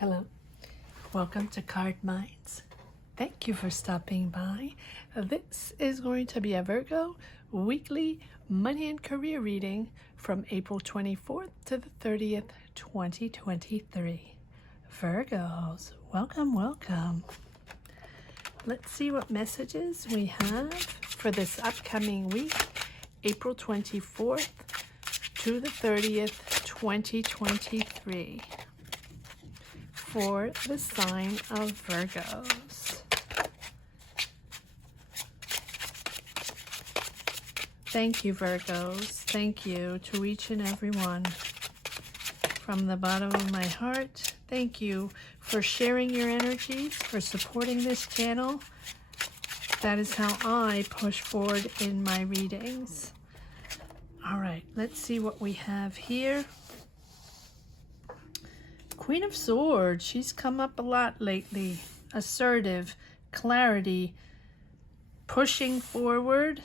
Hello, welcome to Card Minds. Thank you for stopping by. This is going to be a Virgo weekly money and career reading from April 24th to the 30th, 2023. Virgos, welcome. Let's see what messages we have for this upcoming week, April 24th to the 30th, 2023. For the sign of Virgos. Thank you, Virgos. Thank you to each and every one. From the bottom of my heart, thank you for sharing your energies, for supporting this channel. That is how I push forward in my readings. All right, let's see what we have here. Queen of Swords, she's come up a lot lately. Assertive, clarity, pushing forward.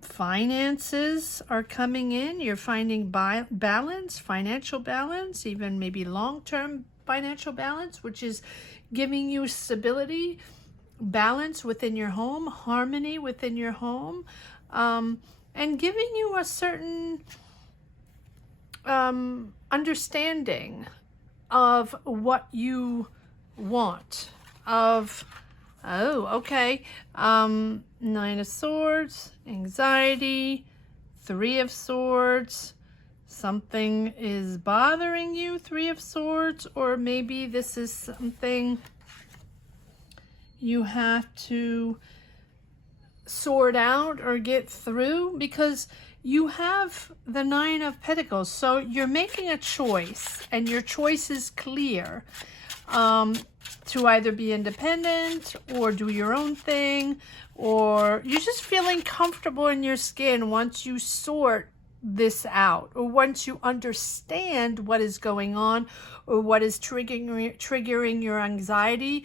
Finances are coming in. You're finding balance, financial balance, even maybe long-term financial balance, which is giving you stability, balance within your home, harmony within your home, and giving you a certain understanding of what you want, of Nine of Swords, anxiety, Three of Swords, something is bothering you, Three of Swords, or maybe this is something you have to sort out or get through, because you have the Nine of Pentacles, so you're making a choice, and your choice is clear, to either be independent or do your own thing, or you're just feeling comfortable in your skin once you sort this out, or once you understand what is going on, or what is triggering your anxiety.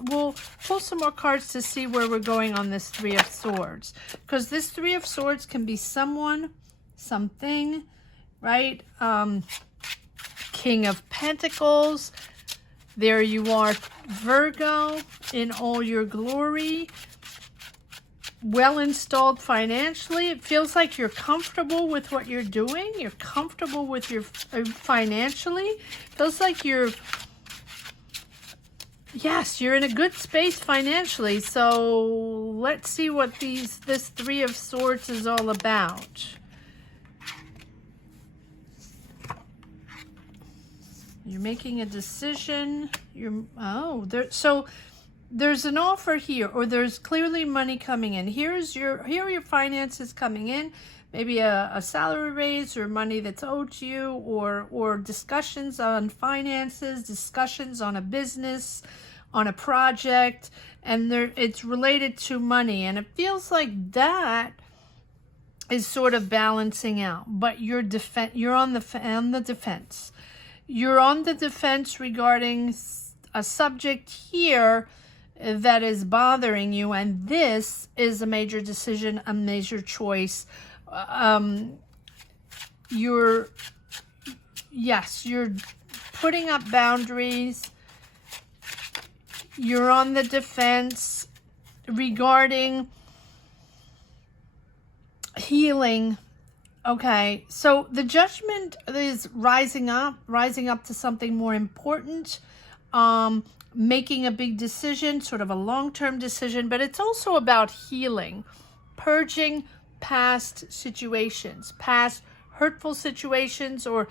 We'll pull some more cards to see where we're going on this Three of Swords, because this Three of Swords can be someone, something, right? King of Pentacles. There you are, Virgo, in all your glory. Well installed financially. It feels like you're comfortable with what you're doing. You're comfortable with your financially. Feels like you're in a good space financially. So let's see what this Three of Swords is all about. You're making a decision. So there's an offer here, or there's clearly money coming in. Here are your finances coming in. Maybe a salary raise, or money that's owed to you, or discussions on finances, discussions on a business, on a project, and it's related to money. And it feels like that is sort of balancing out. But you're on the defense. You're on the defense regarding a subject here that is bothering you, and this is a major decision, a major choice. You're putting up boundaries. You're on the defense regarding healing. Okay, so the Judgment is rising up to something more important, making a big decision, sort of a long-term decision, but it's also about healing, purging past situations, past hurtful situations, or,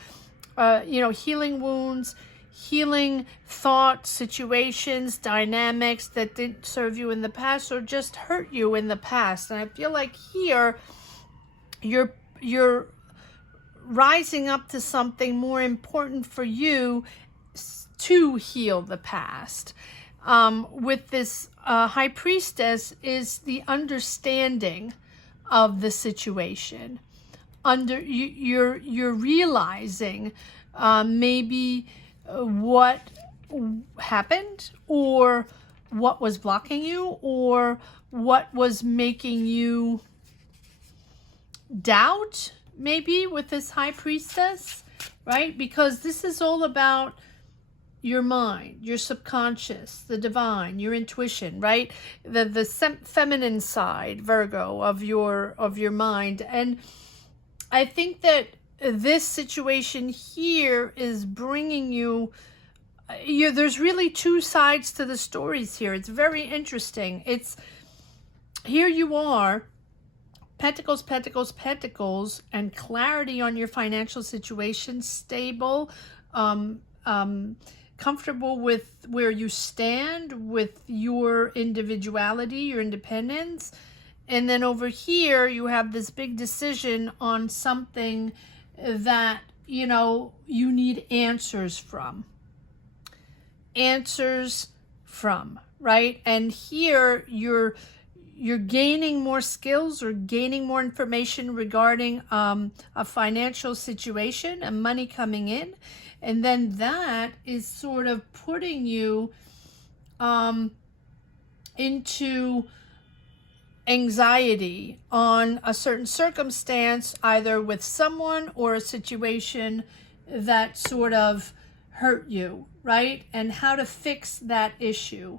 healing wounds, healing thought situations, dynamics that didn't serve you in the past, or just hurt you in the past. And I feel like here, you're rising up to something more important for you to heal the past. With this High Priestess is the understanding of the situation. You're realizing maybe what happened, or what was blocking you, or what was making you doubt, maybe, with this High Priestess, right? Because this is all about your mind, your subconscious, the divine, your intuition, right? The feminine side, Virgo, of your mind. And I think that this situation here is bringing you, there's really two sides to the stories here. It's very interesting. It's, here you are, Pentacles, Pentacles, Pentacles, and clarity on your financial situation, stable, comfortable with where you stand, with your individuality, your independence. And then over here, you have this big decision on something that, you know, you need answers from. Answers from, right? And here you're gaining more skills or gaining more information regarding a financial situation and money coming in. And then that is sort of putting you into anxiety on a certain circumstance, either with someone or a situation that sort of hurt you, right? And how to fix that issue.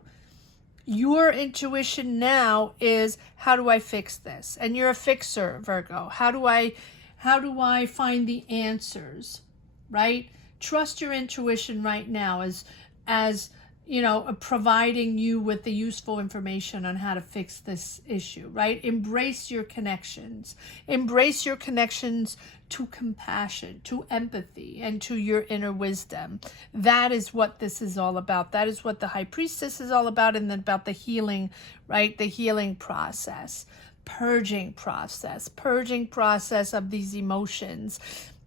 Your intuition now is, how do I fix this? And you're a fixer, Virgo. How do I find the answers, right? Trust your intuition right now as you know, providing you with the useful information on how to fix this issue, right? Embrace your connections. Embrace your connections to compassion, to empathy, and to your inner wisdom. That is what this is all about. That is what the High Priestess is all about, and then about the healing, right? The healing process, purging process of these emotions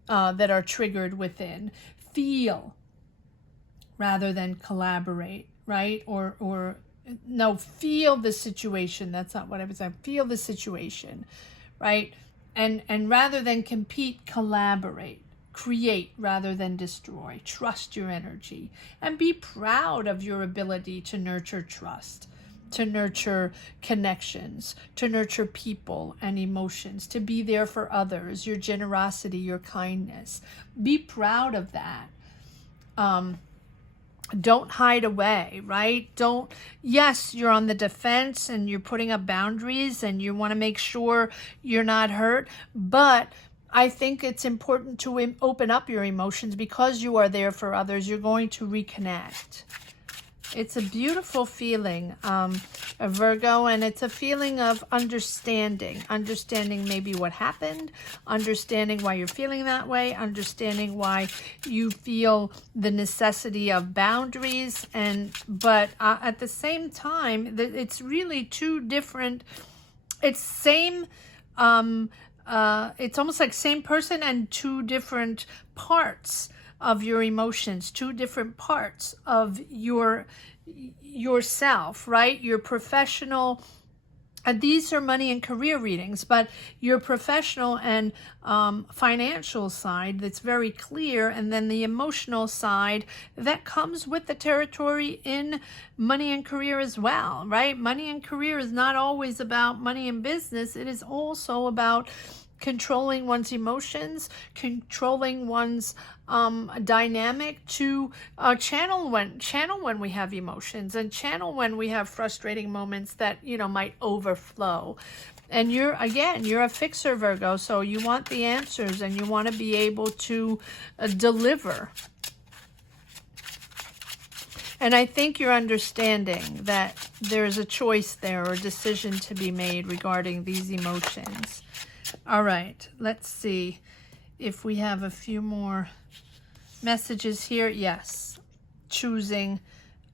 that are triggered within. Feel rather than collaborate, right? Or no, feel the situation. That's not what I was saying. Feel the situation, right? And rather than compete, collaborate. Create rather than destroy. Trust your energy. And be proud of your ability to nurture trust, to nurture connections, to nurture people and emotions, to be there for others, your generosity, your kindness. Be proud of that. Don't hide away, right? Yes, you're on the defense and you're putting up boundaries and you want to make sure you're not hurt, but I think it's important to open up your emotions because you are there for others. You're going to reconnect. It's a beautiful feeling, Virgo, and it's a feeling of understanding maybe what happened, understanding why you're feeling that way, understanding why you feel the necessity of boundaries, but at the same time, it's really two different. It's same. It's almost like same person and two different parts of your emotions, two different parts of yourself, right? Your professional, and these are money and career readings, but your professional and financial side, that's very clear, and then the emotional side that comes with the territory in money and career as well, right? Money and career is not always about money and business. It is also about controlling one's emotions, controlling one's dynamic to channel when we have emotions, and channel when we have frustrating moments that, you know, might overflow. And you're a fixer, Virgo, so you want the answers and you want to be able to deliver. And I think you're understanding that there's a choice there or a decision to be made regarding these emotions. All right, let's see if we have a few more messages here. Yes, choosing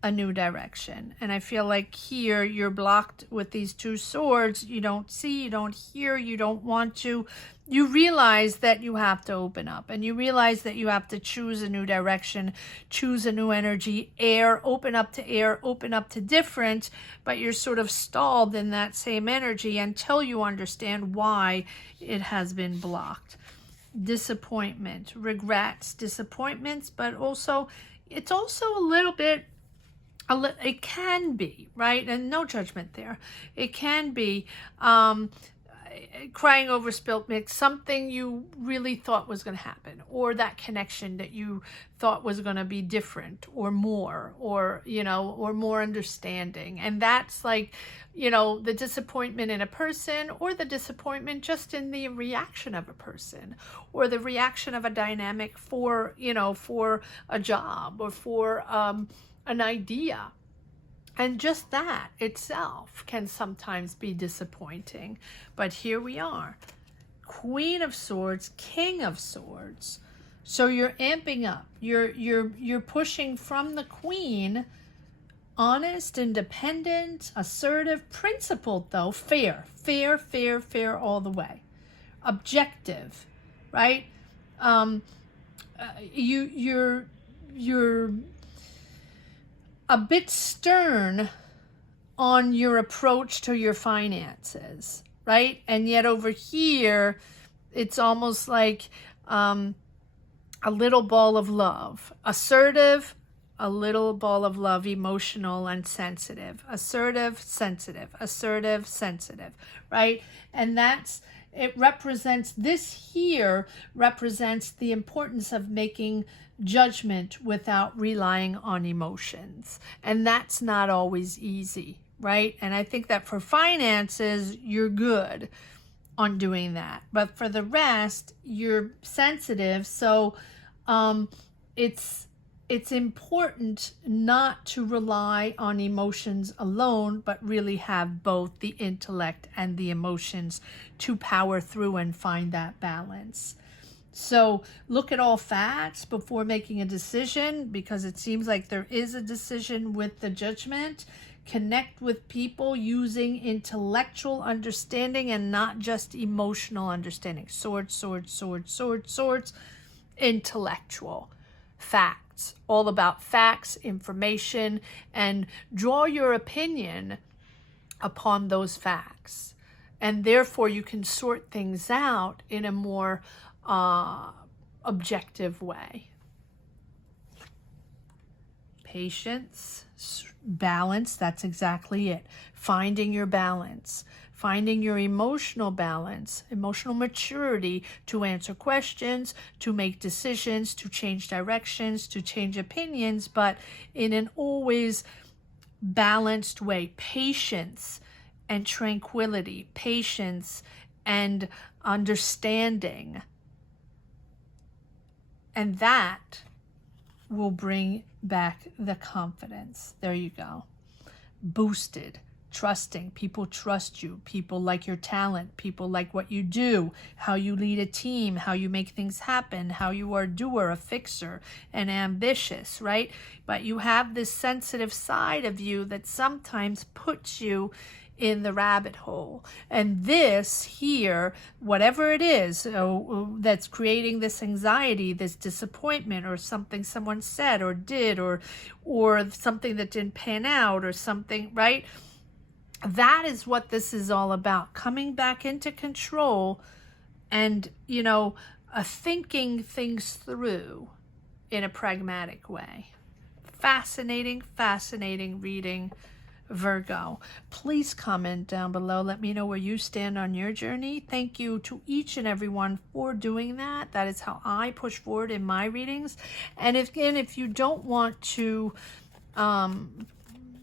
a new direction. And I feel like here you're blocked with these two swords. You don't see, you don't hear, you don't want to. You realize that you have to open up, and you realize that you have to choose a new direction, choose a new energy, open up to different, but you're sort of stalled in that same energy until you understand why it has been blocked. Disappointment, regrets, disappointments, but also, it's also a little bit, it can be, right? And no judgment there. It can be, crying over spilt milk, something you really thought was going to happen, or that connection that you thought was going to be different or more, or, you know, or more understanding. And that's like, you know, the disappointment in a person, or the disappointment just in the reaction of a person, or the reaction of a dynamic for, you know, for a job, or for an idea. And just that itself can sometimes be disappointing. But here we are. Queen of Swords, King of Swords. So you're amping up. You're pushing from the Queen, honest, independent, assertive, principled though, fair all the way. Objective, right? You're a bit stern on your approach to your finances, right? And yet over here, it's almost like a little ball of love. Assertive, a little ball of love, emotional and sensitive. Assertive, sensitive. Assertive, sensitive, right? And it represents, this here represents the importance of making judgment without relying on emotions. And that's not always easy, right? And I think that for finances, you're good on doing that. But for the rest, you're sensitive. So it's important not to rely on emotions alone, but really have both the intellect and the emotions to power through and find that balance. So look at all facts before making a decision, because it seems like there is a decision with the Judgment. Connect with people using intellectual understanding and not just emotional understanding. Swords, swords, swords, swords, swords. Intellectual. Facts. All about facts, information, and draw your opinion upon those facts. And therefore you can sort things out in a more objective way. Patience, balance, that's exactly it. Finding your balance, finding your emotional balance, emotional maturity to answer questions, to make decisions, to change directions, to change opinions, but in an always balanced way. Patience and tranquility, patience and understanding. And that will bring back the confidence. There you go. Boosted, trusting. People trust you. People like your talent. People like what you do, how you lead a team, how you make things happen, how you are a doer, a fixer, and ambitious, right? But you have this sensitive side of you that sometimes puts you in the rabbit hole. And this here, whatever it is that's creating this anxiety, this disappointment, or something someone said or did, or something that didn't pan out, or something, right? That is what this is all about. Coming back into control and, you know, thinking things through in a pragmatic way. Fascinating, fascinating reading, Virgo. Please comment down below. Let me know where you stand on your journey. Thank you to each and everyone for doing that. That is how I push forward in my readings. And if you don't want to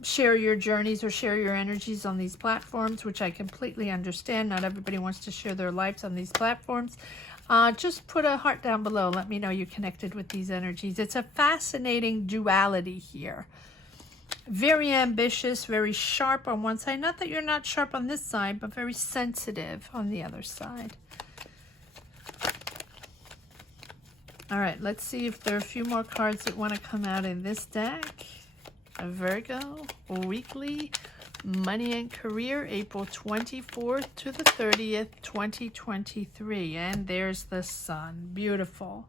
share your journeys or share your energies on these platforms, which I completely understand, not everybody wants to share their lives on these platforms, just put a heart down below. Let me know you connected with these energies. It's a fascinating duality here. Very ambitious, very sharp on one side. Not that you're not sharp on this side, but very sensitive on the other side. All right, let's see if there are a few more cards that want to come out in this deck. A Virgo weekly money and career, April 24th to the 30th, 2023. And there's the sun. Beautiful.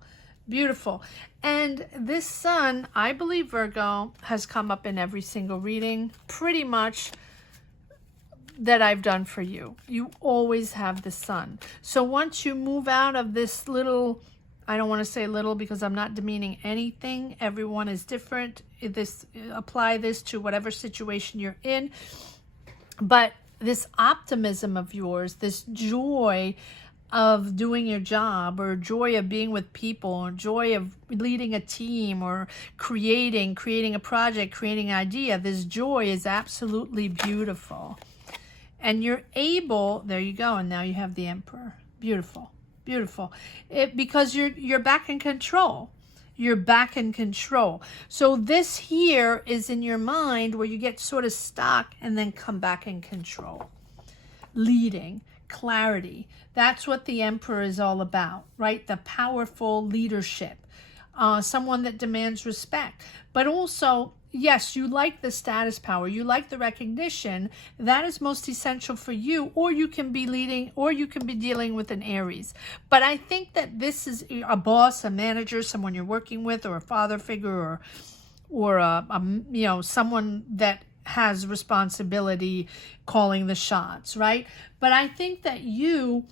Beautiful. And this sun, I believe, Virgo, has come up in every single reading pretty much that I've done for you. You always have the sun. So once you move out of this little, I don't want to say little because I'm not demeaning anything. Everyone is different. Apply this to whatever situation you're in. But this optimism of yours, this joy of doing your job, or joy of being with people, or joy of leading a team, or creating a project, creating an idea. This joy is absolutely beautiful. And you're able, there you go, and now you have the Emperor. Beautiful, beautiful. Because you're back in control. You're back in control. So this here is in your mind where you get sort of stuck and then come back in control. Leading, clarity. That's what the Emperor is all about, right? The powerful leadership. Someone that demands respect. But also, yes, you like the status power. You like the recognition. That is most essential for you. Or you can be leading, or you can be dealing with an Aries. But I think that this is a boss, a manager, someone you're working with, or a father figure, or you know, someone that has responsibility calling the shots, right? But I think that you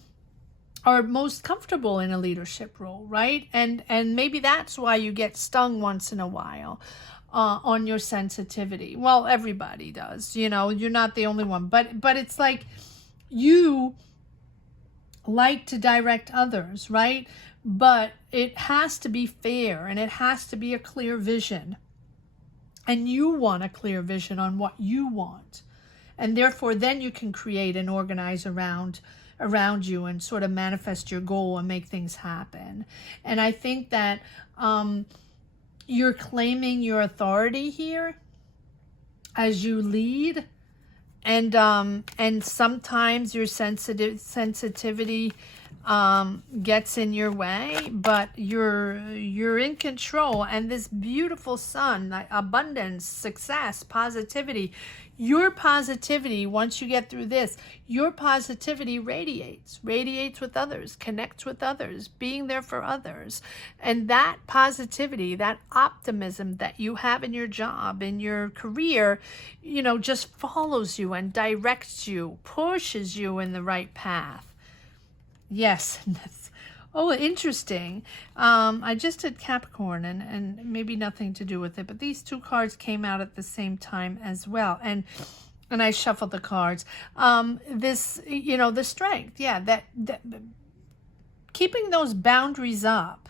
are most comfortable in a leadership role, right? And maybe that's why you get stung once in a while on your sensitivity. Well, everybody does, you know, you're not the only one, but it's like you like to direct others, right? But it has to be fair, and it has to be a clear vision. And you want a clear vision on what you want. And therefore, then you can create and organize around you and sort of manifest your goal and make things happen. And I think that you're claiming your authority here as you lead. And sometimes your sensitivity gets in your way, but you're in control. And this beautiful sun, like abundance, success, positivity, your positivity, once you get through this, your positivity radiates with others, connects with others, being there for others. And that positivity, that optimism that you have in your job, in your career, you know, just follows you and directs you, pushes you in the right path. Yes, that's, oh, interesting. I just did Capricorn, and maybe nothing to do with it, but these two cards came out at the same time as well, and I shuffled the cards. This, you know, the strength, yeah, that keeping those boundaries up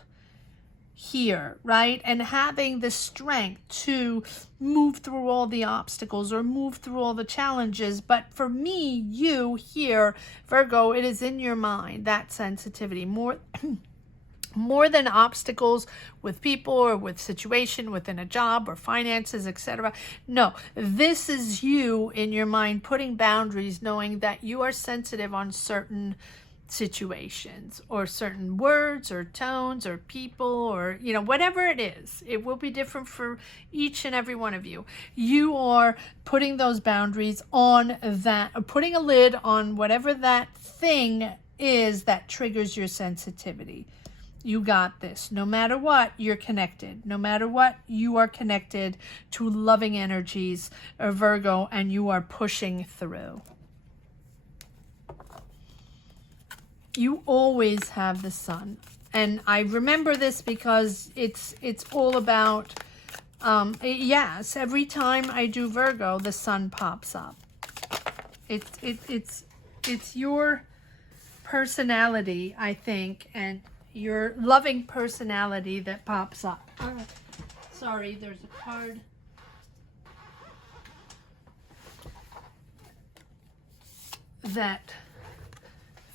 here, right? And having the strength to move through all the obstacles or move through all the challenges. But for me, you here, Virgo, it is in your mind, that sensitivity, more than obstacles with people or with situation within a job or finances, etc. No, this is you in your mind putting boundaries, knowing that you are sensitive on certain situations or certain words or tones or people, or, you know, whatever it is. It will be different for each and every one of you. You are putting those boundaries on that, putting a lid on whatever that thing is that triggers your sensitivity. You got this. No matter what, you're connected. No matter what, you are connected to loving energies, Virgo, and you are pushing through. You always have the sun. And I remember this because it's all about, yes, every time I do Virgo, the sun pops up. It's your personality, I think, and your loving personality that pops up. Sorry, there's a card. That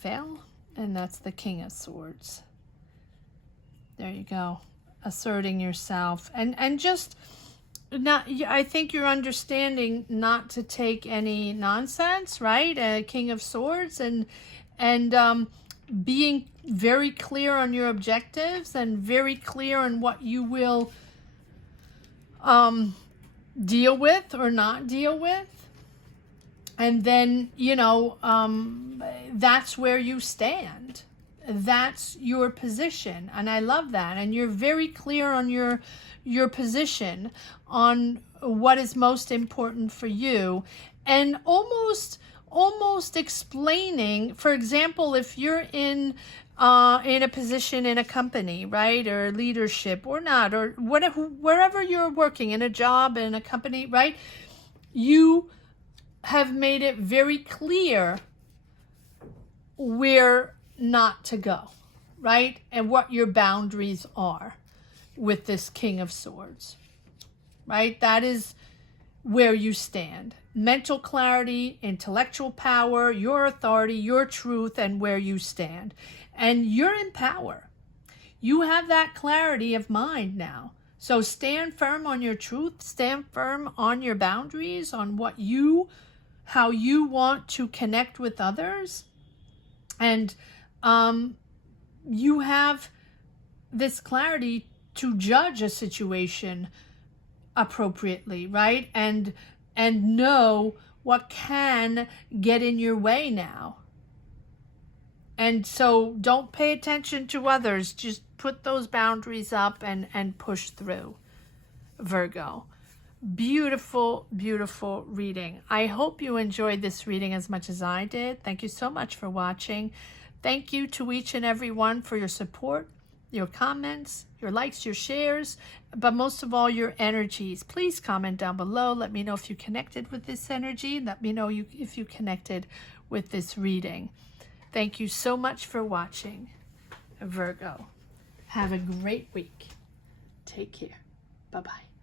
fell. And that's the King of Swords. There you go. Asserting yourself. And just, not, I think you're understanding not to take any nonsense, right? King of Swords. And being very clear on your objectives and very clear on what you will deal with or not deal with. And then, you know, that's where you stand. That's your position. And I love that. And you're very clear on your position, on what is most important for you. And almost explaining, for example, if you're in a position in a company, right, or leadership or not, or whatever, wherever you're working, in a job, in a company, right, you have made it very clear where not to go, right? And what your boundaries are with this King of Swords, right? That is where you stand. Mental clarity, intellectual power, your authority, your truth, and where you stand. And you're in power. You have that clarity of mind now. So stand firm on your truth, stand firm on your boundaries, on how you want to connect with others. And you have this clarity to judge a situation appropriately, right? And know what can get in your way now. And so don't pay attention to others. Just put those boundaries up and push through, Virgo. Beautiful, beautiful reading. I hope you enjoyed this reading as much as I did. Thank you so much for watching. Thank you to each and every one for your support, your comments, your likes, your shares, but most of all, your energies. Please comment down below. Let me know if you connected with this energy. Let me know if you connected with this reading. Thank you so much for watching, Virgo. Have a great week. Take care. Bye-bye.